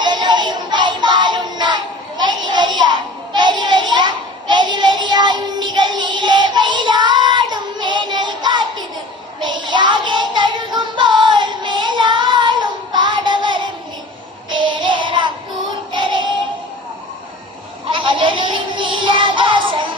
കടലൊഴിയും കൈമാലുണ്ണാൻ വരി വരിയായി വരി വരിയായി വരി വരിയായി ഉണ്ണികൾ നീലെ വെയിലാടും വേനൽ കാറ്റിത് വെയ്യാകെ തഴുകുമ്പോൾ മേലാളും പാടവരമ്പിൽ പേരേറാം കൂട്ടരെ കടലൊഴിയും നീലാകാശം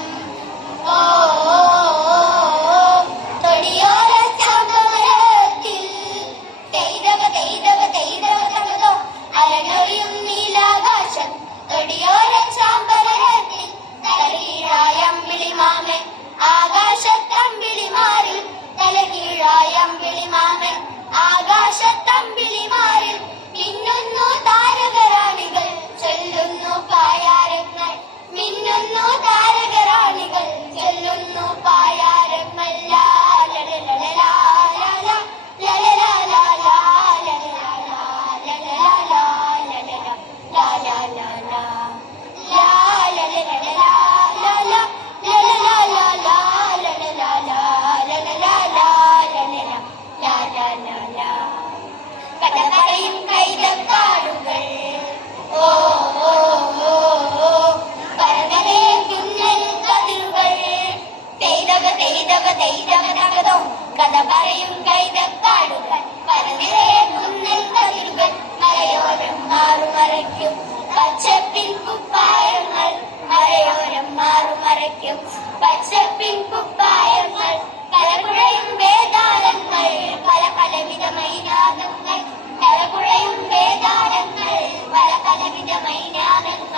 കഥ പറയും കൈതക്കാടുകൾ പരനിരയെ കുന്നൽ കതിരുകൾ മലയോരം മാറുമറയ്ക്കും പച്ചപ്പിൻ കുപ്പായങ്ങൾ മലയോരം മാറുമറയ്ക്കും പച്ചപ്പിൻ കുപ്പായങ്ങൾ കലകുഴയും വേദാളങ്ങൾ പല പലവിധ മൈനാദങ്ങൾ കലകുഴയും വേദാളങ്ങൾ പല പലവിധ മൈനാദങ്ങൾ